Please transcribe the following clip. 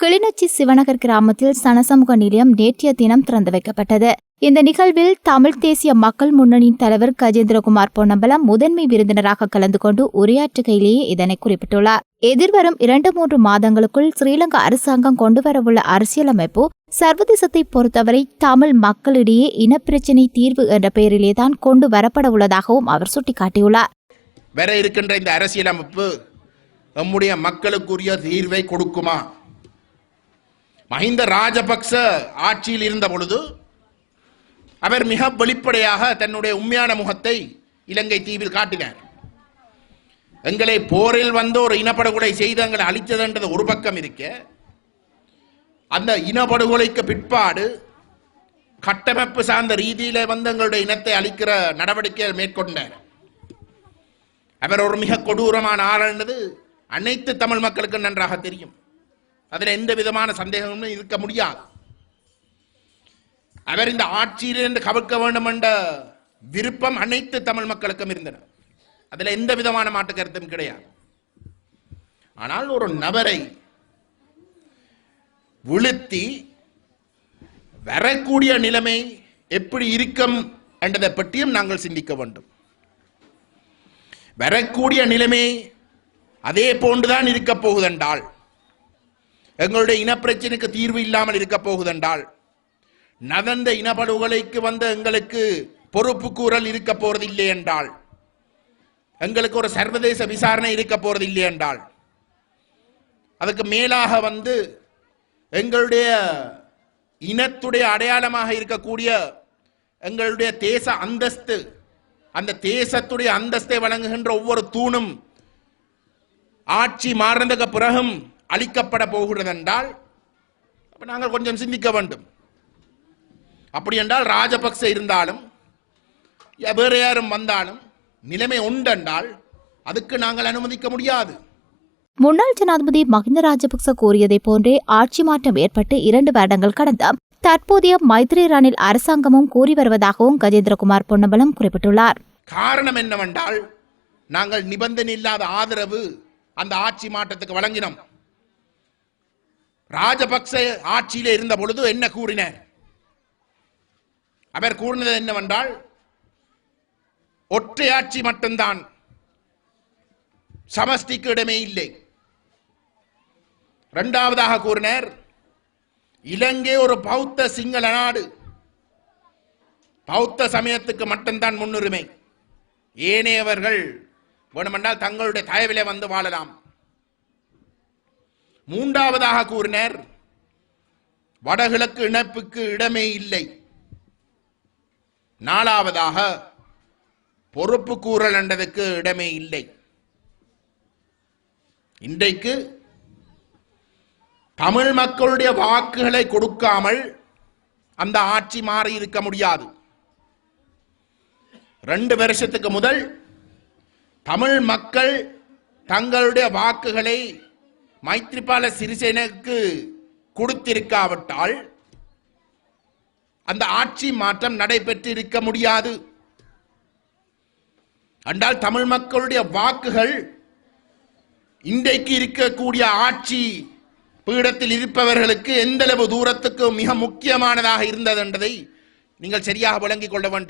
கிளிநொச்சி சிவநகர் கிராமத்தில் சனசமூக நிலையம் நேற்றைய தினம் திறந்து வைக்கப்பட்டது. இந்த நிகழ்வில் தமிழ் தேசிய மக்கள் முன்னணியின் தலைவர் கஜேந்திரகுமார் பொன்னம்பலம் முதன்மை விருந்தினராக கலந்து கொண்டு உரையாற்றுகையிலேயே இதனை குறிப்பிட்டுள்ளார். எதிர்வரும் இரண்டு மூன்று மாதங்களுக்குள் ஸ்ரீலங்கா அரசாங்கம் கொண்டுவரவுள்ள அரசியலமைப்பு சர்வதேசத்தை பொறுத்தவரை தமிழ் மக்களிடையே இனப்பிரச்சினை தீர்வு என்ற பெயரிலே தான் கொண்டு வரப்பட உள்ளதாகவும் அவர் சுட்டிக்காட்டியுள்ளார். வர இருக்கின்ற இந்த அரசியலமைப்பு நம்முடைய மக்களுக்குரிய தீர்வை கொடுக்குமா? மஹிந்த ராஜபக்ச ஆட்சியில் இருந்த பொழுது அவர் மிக வெளிப்படையாக தன்னுடைய உண்மையான முகத்தை இலங்கை தீவில் காட்டினார். எங்களை போரில் வந்து ஒரு இனப்படுகொலை செய்து எங்களை அழித்ததுன்றது ஒரு பக்கம் இருக்க அந்த இனப்படுகொலைக்கு பிற்பாடு கட்டமைப்பு சார்ந்த ரீதியில வந்து எங்களுடைய இனத்தை அழிக்கிற நடவடிக்கைகள் மேற்கொண்டார். அவர் ஒரு மிக கொடூரமான ஆள் அனைத்து தமிழ் மக்களுக்கும் நன்றாக தெரியும். அதில் எந்த விதமான சந்தேகமும் இருக்க முடியாது. அவர் இந்த ஆட்சியிலிருந்து கவிழ்க்க வேண்டும் என்ற விருப்பம் அனைத்து தமிழ் மக்களுக்கும் இருந்தன. அதில் எந்த விதமான மாற்று கருத்தும் கிடையாது. ஆனால் ஒரு நபரை விழுத்தி வரக்கூடிய நிலைமை எப்படி இருக்கும் என்றதை பற்றியும் நாங்கள் சிந்திக்க வேண்டும். வரக்கூடிய நிலைமை அதே போன்றுதான் இருக்க போகுதென்றால் எங்களுடைய இனப்பிரச்சனைக்கு தீர்வு இல்லாமல் இருக்க போகுதென்றால் நடந்த இனப்படுகொலைக்கு வந்த எங்களுக்கு பொறுப்பு கூறல் இருக்க போறதில்லை என்றால் எங்களுக்கு ஒரு சர்வதேச விசாரணை இருக்க போறதில்லை என்றால் அதுக்கு மேலாக வந்து எங்களுடைய இனத்துடைய அடையாளமாக இருக்கக்கூடிய எங்களுடைய தேச அந்தஸ்து அந்த தேசத்துடைய அந்தஸ்தை வழங்குகின்ற ஒவ்வொரு தூணும் ஆட்சி மாறினதுக்கு பிறகும் அளிக்கப்பட போகிறது என்றால் அப்ப நாங்கள் கொஞ்சம் சிந்திக்க வேண்டும். அப்படி என்றால் ராஜபக்ச இருந்தாலும் வேறு யாரும் வந்தாலும் நிலைமை உண்டென்றால் அதுக்கு நாங்கள் அனுமதிக்க முடியாது. முன்னாள் ஜனாதிபதி மஹிந்த ராஜபக்ச கூறியதைப் போன்றே ஆட்சி மாற்றம் ஏற்பட்டு இரண்டு வருடங்கள் கடந்தால் தற்போதைய மைத்ரி ரணில் அரசாங்கமும் கூறி வருவதாகவும் கஜேந்திரகுமார் பொன்னம்பலம் குறிப்பிட்டுள்ளார். காரணம் என்னவென்றால் நாங்கள் நிபந்தனை இல்லாத ஆதரவு அந்த ஆட்சி மாற்றத்துக்கு வழங்கினோம். ராஜபக்ச ஆட்சியில் இருந்த பொழுது என்ன கூறினார்? அவர் கூறினது என்னவென்றால் ஒற்றை ஆட்சி மட்டும்தான். சமஷ்டிக்கு இடமே இல்லை. இரண்டாவதாக கூறினர் இலங்கை ஒரு பௌத்த சிங்கள நாடு. பௌத்த சமயத்துக்கு மட்டும்தான் முன்னுரிமை. ஏனையவர்கள் வேணுமென்றால் தங்களுடைய தயவிலே வந்து வாழலாம். மூன்றாவதாக கூறினர் வடகிழக்கு இணைப்புக்கு இடமே இல்லை. நாலாவதாக பொறுப்பு கூறல் என்றதுக்கு இடமே இல்லை. இன்றைக்கு தமிழ் மக்களுடைய வாக்குகளை கொடுக்காமல் அந்த ஆட்சி மாறி இருக்க முடியாது. ரெண்டு வருஷத்துக்கு முதல் தமிழ் மக்கள் தங்களுடைய வாக்குகளை மைத்ரிபால சிறிசேனுக்கு கொடுத்திருக்காவிட்டால் அந்த ஆட்சி மாற்றம் நடைபெற்றிருக்க முடியாது. என்றால் தமிழ் மக்களுடைய வாக்குகள் இன்றைக்கு இருக்கக்கூடிய ஆட்சி பீடத்தில் இருப்பவர்களுக்கு எந்தளவு தூரத்துக்கு மிக முக்கியமானதாக இருந்தது என்பதை நீங்கள் சரியாக விளங்கிக் கொள்ள வேண்டும்.